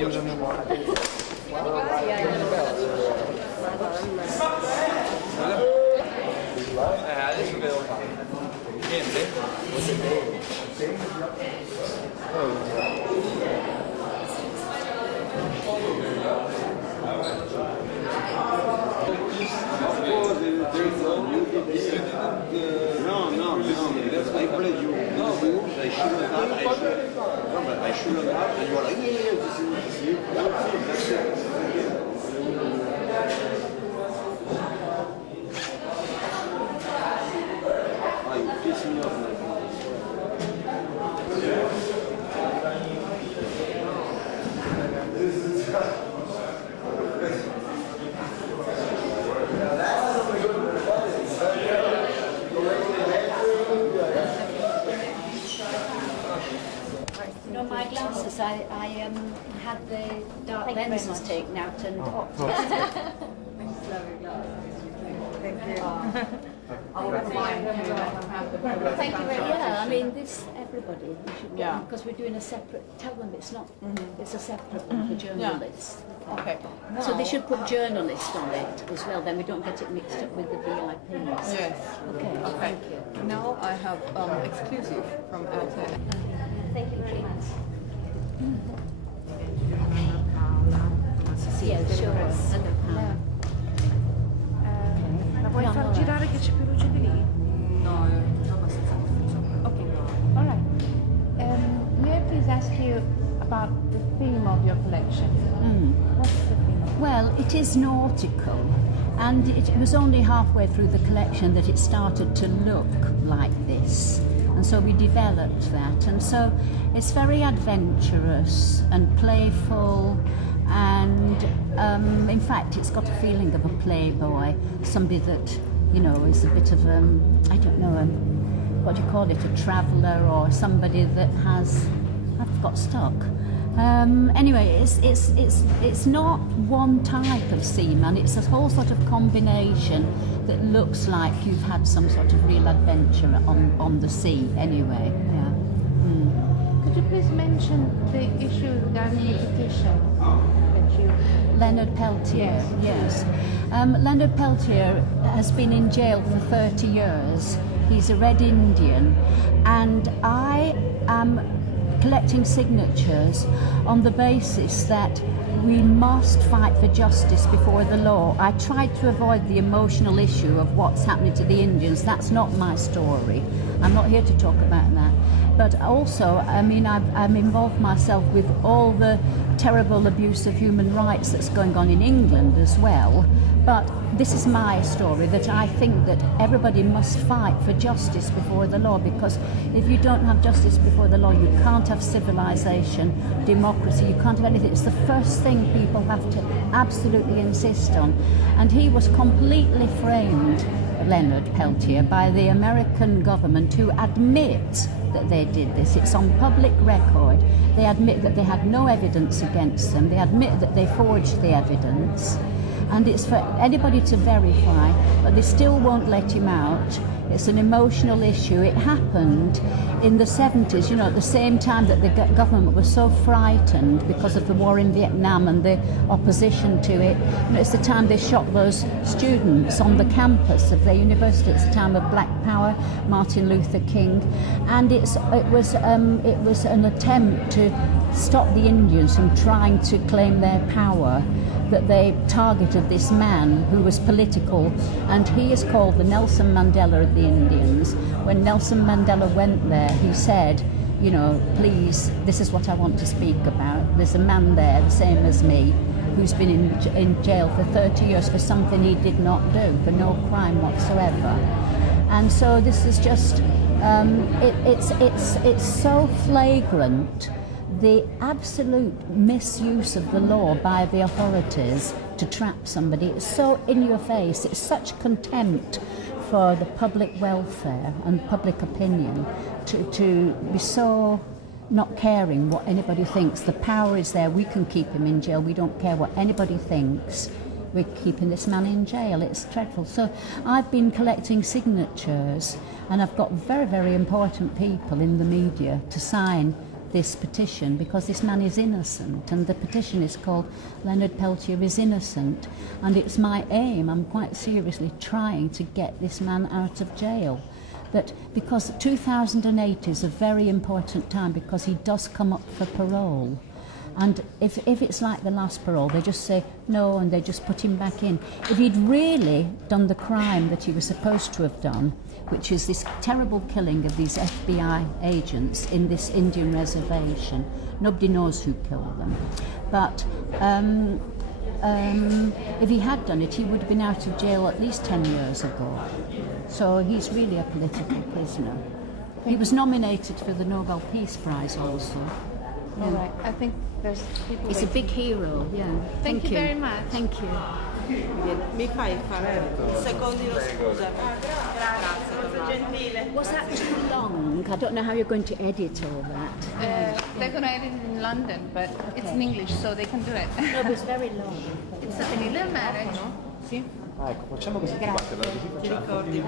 I played you. I shouldn't have. No, but I shouldn't have. And you were like, yeah, this is you. That's it. You piss me off. My glasses, I had the dark lenses taken out and Thank you. Thank you very much. Yeah, I mean, this, everybody, we should get because we're doing a separate, tell them it's not, it's a separate one for journalists. Okay. So they should put journalist on it as well, then we don't get it mixed up with the VIPs. Yes. Okay, thank you. Now I have exclusive from outside. Thank you, please. Sì, Yeah, sure. la vuoi far girare che c'è più luce di lì? No, è abbastanza difficile. Okay. All right. May I please ask you about the theme of your collection? What's the theme? Well, it is nautical, and it was only halfway through the collection that it started to look like this. And so we developed that, and so it's very adventurous and playful, and in fact it's got a feeling of a playboy, somebody that, you know, is a bit of I don't know, what do you call it, a traveller, or somebody that has, I've got stuck. Anyway, it's not one type of seaman, it's a whole sort of combination that looks like you've had some sort of real adventure on the sea anyway. Yeah. Could you please mention the issue regarding the petition that you... Leonard Peltier, yes. Leonard Peltier has been in jail for 30 years. He's a Red Indian, and I am collecting signatures on the basis that we must fight for justice before the law. I tried to avoid the emotional issue of what's happening to the Indians. That's not my story. I'm not here to talk about that. But also, I mean, I'm involved myself with all the terrible abuse of human rights that's going on in England as well. But this is my story, that I think that everybody must fight for justice before the law, because if you don't have justice before the law, you can't have civilization, democracy, you can't have anything. It's the first thing people have to absolutely insist on. And he was completely framed, Leonard Peltier, by the American government, who admit that they did this. It's on public record. They admit that they had no evidence against them. They admit that they forged the evidence. And it's for anybody to verify, but they still won't let him out. It's an emotional issue. It happened in the 70s, you know, at the same time that the government was so frightened because of the war in Vietnam and the opposition to it. You know, it's the time they shot those students on the campus of their university. It's the time of Black Power, Martin Luther King, and it was an attempt to stop the Indians from trying to claim their power, that they targeted this man who was political, and he is called the Nelson Mandela of the Indians. When Nelson Mandela went there, he said, you know, please, this is what I want to speak about. There's a man there, the same as me, who's been in jail for 30 years for something he did not do, for no crime whatsoever. And so this is just, it's so flagrant, the absolute misuse of the law by the authorities to trap somebody. It's so in your face, it's such contempt for the public welfare and public opinion to be so not caring what anybody thinks. The power is there, we can keep him in jail, we don't care what anybody thinks. We're keeping this man in jail, it's dreadful. So I've been collecting signatures, and I've got very, very important people in the media to sign this petition because this man is innocent, and the petition is called Leonard Peltier is Innocent, and it's my aim, I'm quite seriously trying to get this man out of jail. That because 2008 is a very important time because he does come up for parole. And if it's like the last parole, they just say no and they just put him back in. If he'd really done the crime that he was supposed to have done, which is this terrible killing of these FBI agents in this Indian reservation, nobody knows who killed them. But if he had done it, he would have been out of jail at least 10 years ago. So he's really a political prisoner. He was nominated for the Nobel Peace Prize also. Yeah. All right. I think there's people. He's a big hero, yeah. Thank you very much. Thank you. Mi fai fare un secondino, scusa. Grazie, molto gentile. Was that too long? I don't know how you're going to edit all that. They're going to edit it in London, but it's in English, so they can do it. No, but it's very long. It's a little marriage. Sì. Ecco, facciamo così, ti parte la Ti ricordi?